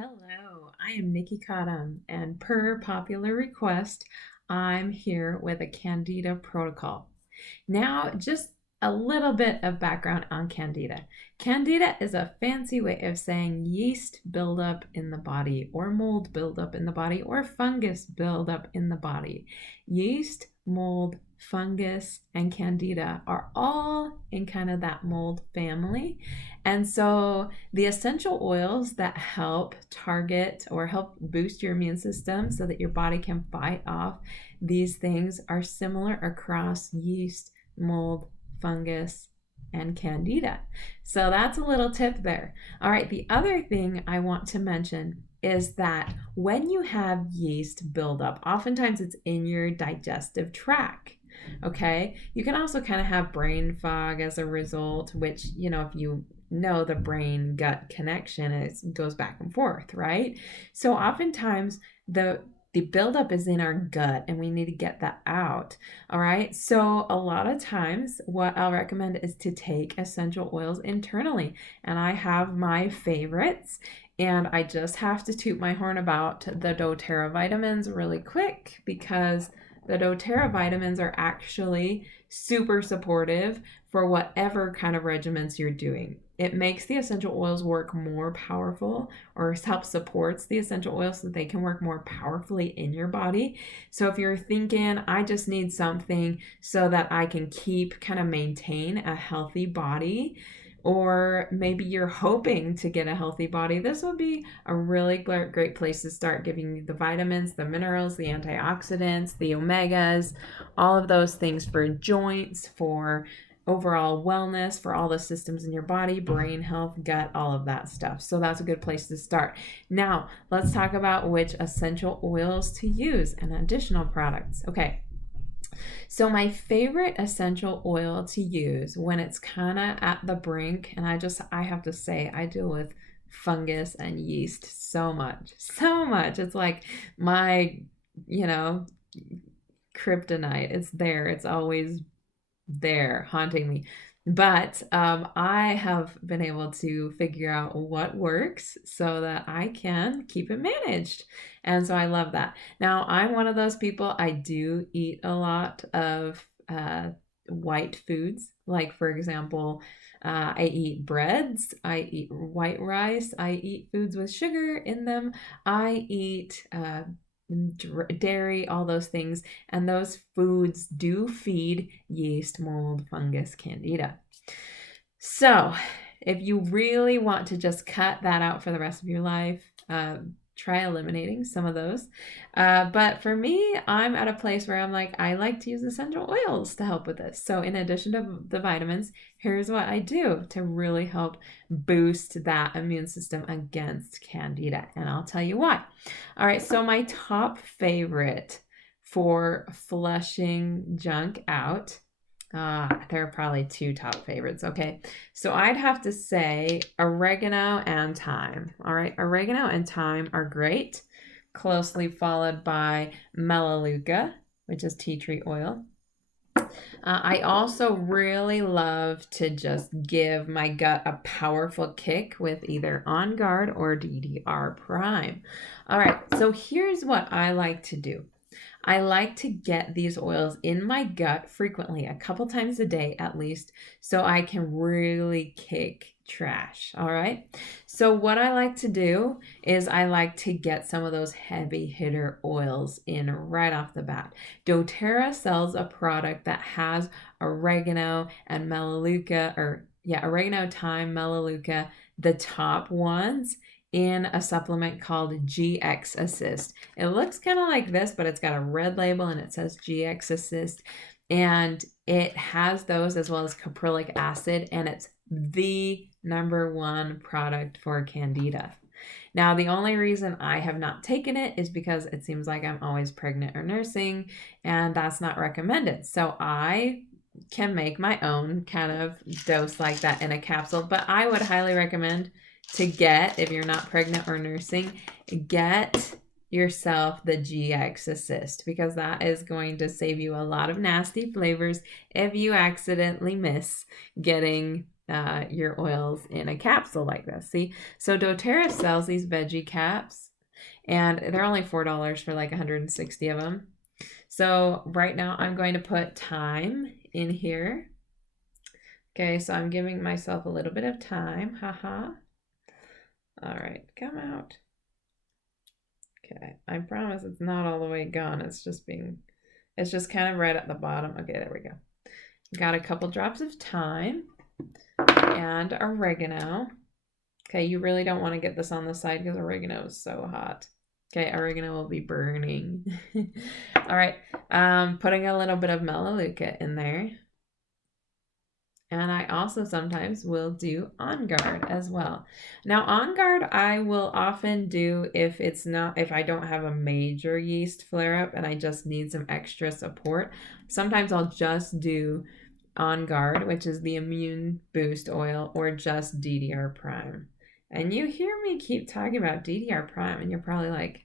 Hello, I am Nikki Cottom, and per popular request, I'm here with a Candida protocol. Now, just a little bit of background on Candida. Candida is a fancy way of saying yeast buildup in the body, or mold buildup in the body, or fungus buildup in the body. Yeast, mold, fungus, and Candida are all in kind of that mold family. And so the essential oils that help target or help boost your immune system so that your body can fight off these things are similar across yeast, mold, fungus, and Candida. So that's a little tip there. All right, the other thing I want to mention is that when you have yeast buildup, oftentimes it's in your digestive tract. Okay, you can also kind of have brain fog as a result, which, if you know the brain gut connection, it goes back and forth, right? So oftentimes the buildup is in our gut and we need to get that out. All right. So a lot of times what I'll recommend is to take essential oils internally. And I have my favorites. And I just have to toot my horn about the doTERRA vitamins really quick because the doTERRA vitamins are actually super supportive for whatever kind of regimens you're doing. It makes the essential oils work more powerful or helps supports the essential oils so that they can work more powerfully in your body. So if you're thinking, I just need something so that I can kind of maintain a healthy body, or maybe you're hoping to get a healthy body, this would be a really great place to start, giving you the vitamins, the minerals, the antioxidants, the omegas, all of those things for joints, for overall wellness, for all the systems in your body, brain health, gut, all of that stuff. So that's a good place to start. Now, let's talk about which essential oils to use and additional products. Okay. So my favorite essential oil to use when it's kind of at the brink, and I have to say, I deal with fungus and yeast so much. It's like my, kryptonite. It's there. It's always there haunting me. But I have been able to figure out what works so that I can keep it managed. And so I love that. Now, I'm one of those people, I do eat a lot of white foods. Like, for example, I eat breads, I eat white rice, I eat foods with sugar in them, I eat dairy, all those things, and those foods do feed yeast, mold, fungus, candida. So if you really want to just cut that out for the rest of your life, try eliminating some of those. But for me, I'm at a place where I'm like, I like to use essential oils to help with this. So in addition to the vitamins, here's what I do to really help boost that immune system against candida. And I'll tell you why. All right, so my top favorite for flushing junk out, there are probably two top favorites. Okay, so I'd have to say oregano and thyme. All right, oregano and thyme are great, closely followed by melaleuca, which is tea tree oil. I also really love to just give my gut a powerful kick with either On Guard or DDR Prime. All right, so here's what I like to do. I like to get these oils in my gut frequently, a couple times a day at least, so I can really kick trash. All right. So what I like to do is I like to get some of those heavy hitter oils in right off the bat. doTERRA sells a product that has oregano and melaleuca, oregano, thyme, melaleuca, the top ones, in a supplement called GX Assist. It looks kind of like this, but it's got a red label and it says GX Assist. And it has those as well as caprylic acid, and it's the number one product for candida. Now, the only reason I have not taken it is because it seems like I'm always pregnant or nursing, and that's not recommended. So I can make my own kind of dose like that in a capsule, but I would highly recommend to get, if you're not pregnant or nursing, get yourself the GX Assist, because that is going to save you a lot of nasty flavors if you accidentally miss getting your oils in a capsule like this. See, so doTERRA sells these veggie caps, and they're only $4 for like 160 of them. So right now I'm going to put thyme in here. Okay, so I'm giving myself a little bit of time. Haha. All right, come out. Okay, I promise it's not all the way gone. It's just kind of right at the bottom. Okay, there we go. Got a couple drops of thyme and oregano. Okay, you really don't want to get this on the side because oregano is so hot. Okay, oregano will be burning. All right, putting a little bit of melaleuca in there. And I also sometimes will do On Guard as well. Now, On Guard I will often do if I don't have a major yeast flare-up and I just need some extra support. Sometimes I'll just do On Guard, which is the Immune Boost Oil, or just DDR Prime. And you hear me keep talking about DDR Prime, and you're probably like,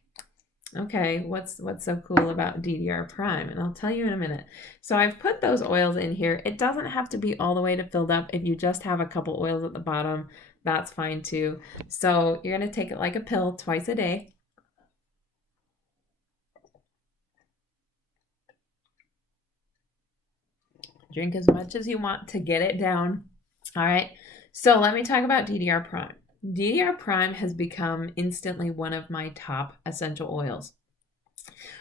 okay, what's so cool about DDR Prime? And I'll tell you in a minute. So I've put those oils in here. It doesn't have to be all the way to filled up. If you just have a couple oils at the bottom, that's fine too. So you're going to take it like a pill twice a day. Drink as much as you want to get it down. All right. So let me talk about DDR Prime. DDR Prime has become instantly one of my top essential oils.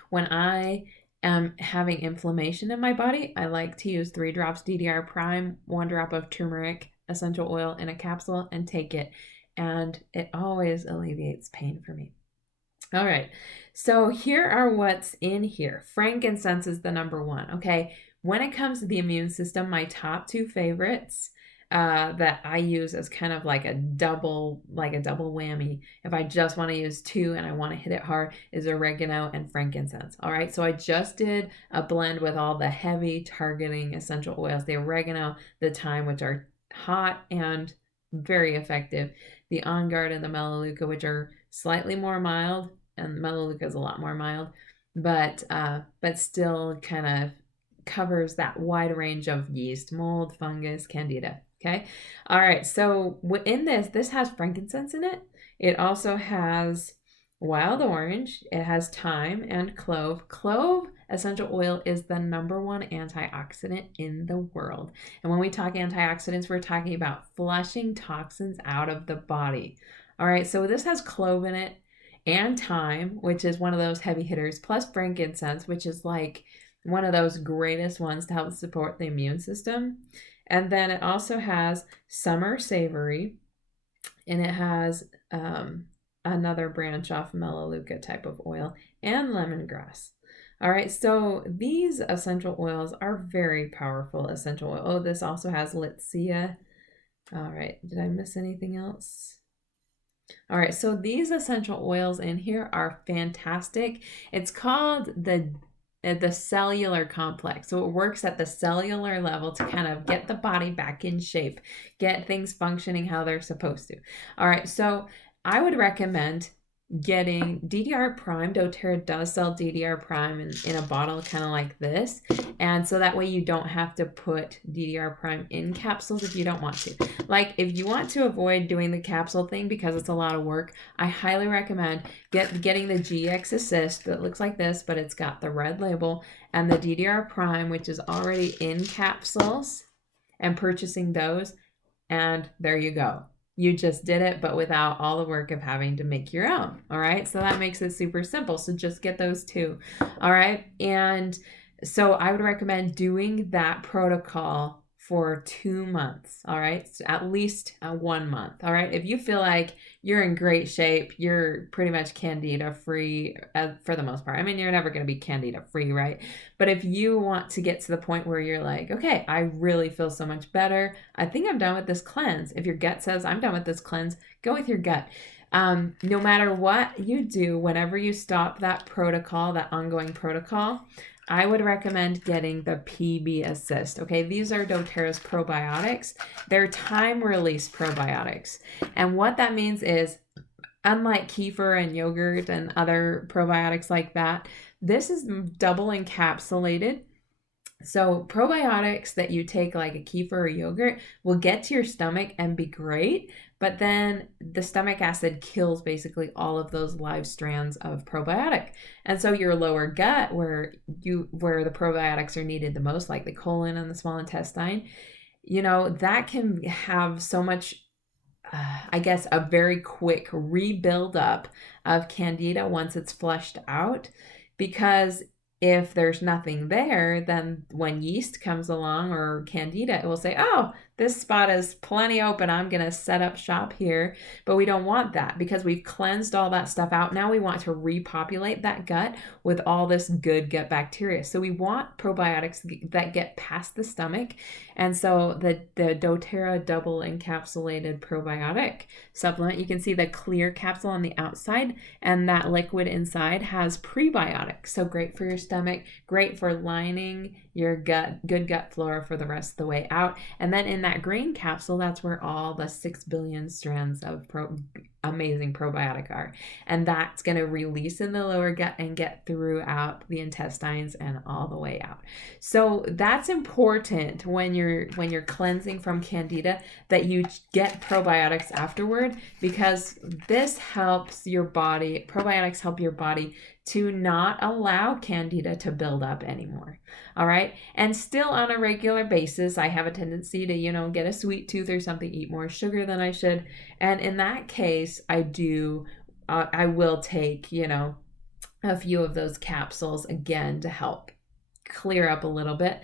When I am having inflammation in my body, I like to use 3 drops DDR Prime, 1 drop of turmeric essential oil in a capsule, and take it. And it always alleviates pain for me. All right, so here are what's in here. Frankincense is the number 1, okay? When it comes to the immune system, my top 2 favorites that I use as kind of like a double whammy, if I just want to use 2 and I want to hit it hard, is oregano and frankincense. All right, so I just did a blend with all the heavy targeting essential oils, the oregano, the thyme, which are hot and very effective, the On Guard and the melaleuca, which are slightly more mild, and melaleuca is a lot more mild, but still kind of covers that wide range of yeast, mold, fungus, candida. Okay. All right. So in this has frankincense in it. It also has wild orange. It has thyme and clove. Clove essential oil is the number 1 antioxidant in the world. And when we talk antioxidants, we're talking about flushing toxins out of the body. All right. So this has clove in it and thyme, which is one of those heavy hitters, plus frankincense, which is like one of those greatest ones to help support the immune system. And then it also has summer savory, and it has another branch off melaleuca type of oil, and lemongrass. All right, so these essential oils are very powerful essential oil. Oh, this also has Litsea. All right, did I miss anything else? All right, so these essential oils in here are fantastic. It's called the cellular complex. So it works at the cellular level to kind of get the body back in shape, get things functioning how they're supposed to. All right, so I would recommend getting DDR Prime. doTERRA does sell DDR Prime in a bottle kind of like this. And so that way you don't have to put DDR Prime in capsules if you don't want to. Like if you want to avoid doing the capsule thing because it's a lot of work, I highly recommend getting the GX Assist that looks like this, but it's got the red label, and the DDR Prime, which is already in capsules, and purchasing those. And there you go. You just did it, but without all the work of having to make your own. All right. So that makes it super simple. So just get those 2. All right. And so I would recommend doing that protocol for 2 months. All right. So at least 1 month. All right. If you feel like you're in great shape, you're pretty much Candida free for the most part. I mean, you're never going to be Candida free, right? But if you want to get to the point where you're like, okay, I really feel so much better, I think I'm done with this cleanse. If your gut says I'm done with this cleanse, go with your gut. No matter what you do, whenever you stop that protocol, that ongoing protocol, I would recommend getting the PB Assist. Okay, these are doTERRA's probiotics. They're time-release probiotics. And what that means is, unlike kefir and yogurt and other probiotics like that, this is double encapsulated. So probiotics that you take like a kefir or yogurt will get to your stomach and be great, but then the stomach acid kills basically all of those live strands of probiotic. And so your lower gut where the probiotics are needed the most, like the colon and the small intestine, that can have so much I guess a very quick rebuild up of Candida once it's flushed out, because if there's nothing there, then when yeast comes along or Candida, it will say, oh, this spot is plenty open. I'm going to set up shop here. But we don't want that because we've cleansed all that stuff out. Now we want to repopulate that gut with all this good gut bacteria. So we want probiotics that get past the stomach. And so the doTERRA double encapsulated probiotic supplement, you can see the clear capsule on the outside, and that liquid inside has prebiotics. So great for your stomach, great for lining your gut, good gut flora for the rest of the way out. And then in that green capsule, that's where all the 6 billion strands of amazing probiotic are. And that's going to release in the lower gut and get throughout the intestines and all the way out. So that's important when you're cleansing from Candida, that you get probiotics afterward, because this helps your body, probiotics help your body to not allow Candida to build up anymore. All right. And still on a regular basis, I have a tendency to, get a sweet tooth or something, eat more sugar than I should. And in that case, I will take, a few of those capsules again to help clear up a little bit.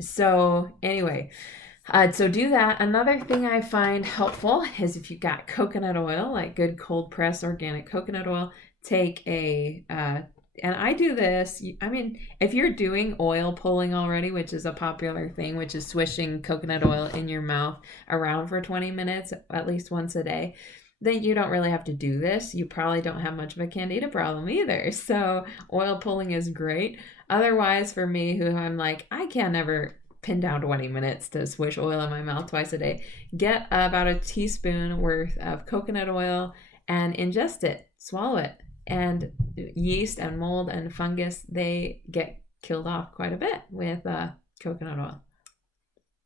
So do that. Another thing I find helpful is if you've got coconut oil, like good cold press organic coconut oil, take and I do this, if you're doing oil pulling already, which is a popular thing, which is swishing coconut oil in your mouth around for 20 minutes, at least once a day, then you don't really have to do this. You probably don't have much of a Candida problem either. So oil pulling is great. Otherwise, for me, who I'm like, I can't ever pin down 20 minutes to swish oil in my mouth twice a day, get about a teaspoon worth of coconut oil and ingest it, swallow it. And yeast and mold and fungus, they get killed off quite a bit with coconut oil.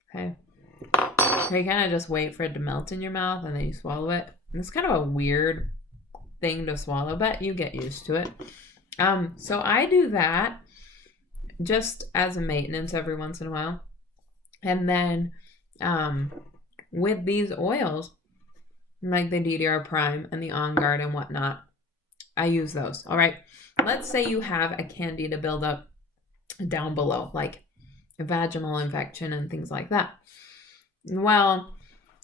Okay. So you kind of just wait for it to melt in your mouth and then you swallow it. And it's kind of a weird thing to swallow, but you get used to it. So I do that just as a maintenance every once in a while. And then with these oils, like the DDR Prime and the On Guard and whatnot, I use those. All right. Let's say you have a Candida buildup down below, like a vaginal infection and things like that. Well,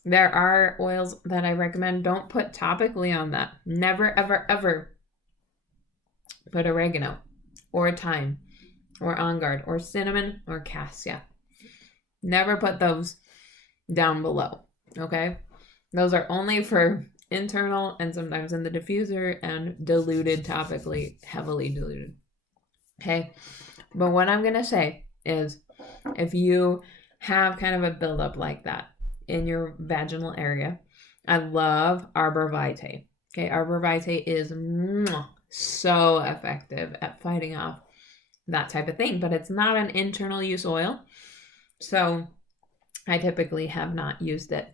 there are oils that I recommend. Don't put topically on that. Never, ever, ever put oregano or thyme or On Guard or cinnamon or cassia. Never put those down below. Okay. Those are only for internal and sometimes in the diffuser and diluted topically, heavily diluted. Okay. But what I'm going to say is if you have kind of a buildup like that in your vaginal area, I love Arbor Vitae. Okay. Arbor Vitae is so effective at fighting off that type of thing, but it's not an internal use oil. So I typically have not used it,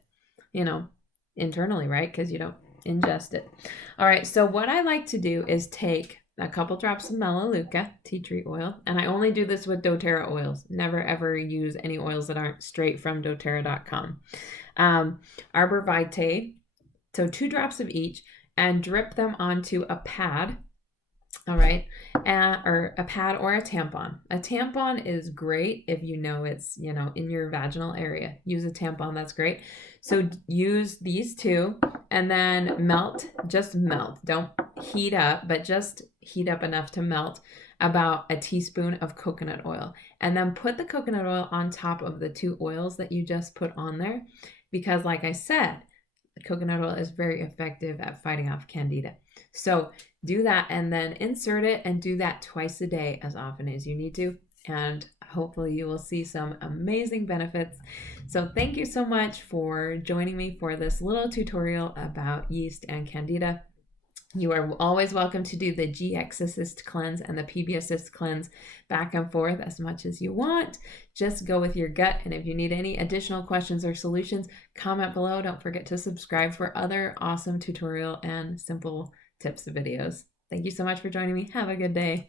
internally, right? Because you don't ingest it. All right. So what I like to do is take a couple drops of Melaleuca tea tree oil, and I only do this with doTERRA oils. Never ever use any oils that aren't straight from doTERRA.com. Arbor Vitae, so 2 drops of each, and drip them onto a pad. All right. Or a pad or a tampon. A tampon is great if it's, in your vaginal area. Use a tampon. That's great. So use these 2 and then just melt. Don't heat up, but just heat up enough to melt about a teaspoon of coconut oil. And then put the coconut oil on top of the 2 oils that you just put on there. Because like I said, coconut oil is very effective at fighting off Candida. So do that and then insert it and do that twice a day as often as you need to. And hopefully you will see some amazing benefits. So thank you so much for joining me for this little tutorial about yeast and Candida. You are always welcome to do the GX Assist cleanse and the PB Assist cleanse back and forth as much as you want. Just go with your gut. And if you need any additional questions or solutions, comment below. Don't forget to subscribe for other awesome tutorial and simple tips videos. Thank you so much for joining me. Have a good day.